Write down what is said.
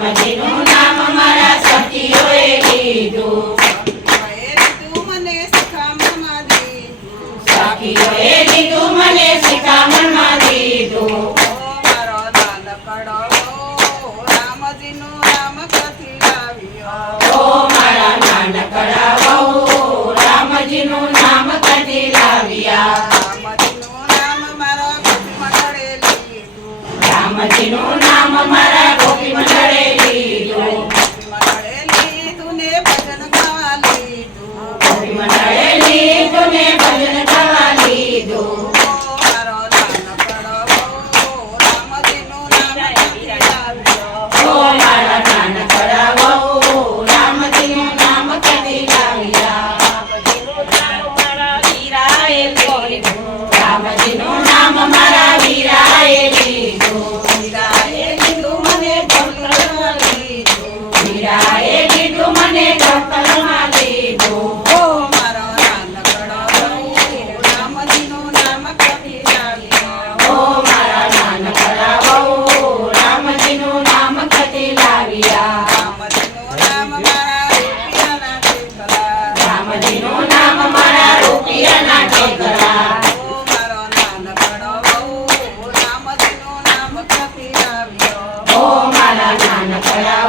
રામજીનું નામ મારા સખીઓએ લીધું. સખીઓએ લીધું મને શિખામણમાં દીધું. મારો નાનકડો રામજીનું નામ ક્યાંથી લાવ્યો? ઓ મારા નાનકડા વહુ રામજીનું નામ ક્યાંથી લાવ્યા? રામજીનું નામ મારા ગોપી મંડળે લીધું. રામજીનું નામ મારા ગોપી મંડળે લીધું. ગોપી મંડળે લીધું ને ભજન ગાવા લીધું. ગોપી મંડળે લીધું ને ભજન ગાવા લીધું. મારો નાનકડો રામજીનું નામ ક્યાંથી લાવ્યો? ઓ મારા નાનકડા વહુ રામજીનું નામ ક્યાંથી લાવ્યા? રામજીનું નામ મારા વીરાએ લીધું. વીરાએ લીધું મને ઢોલકમાં લીધું. વીરાએ લીધું મને ઢોકળમાં લીધું. ઓ મારો નાનકડો રામજીનું નામ ક્યાંથી લાવ્યો? ઓ મારા નાનકડા વહુ રામજીનું નામ ક્યાંથી લાવ્યા? રામજીનું નામ મારા રૂપિયાના ઠેકડા. રામજીનું નામ મારા રૂપિયાના ઠેકડા. ઓ મારો નાનકડો રામજીનું નામ ક્યાંથી લાવ્યો? ઓ મારા નાનકડા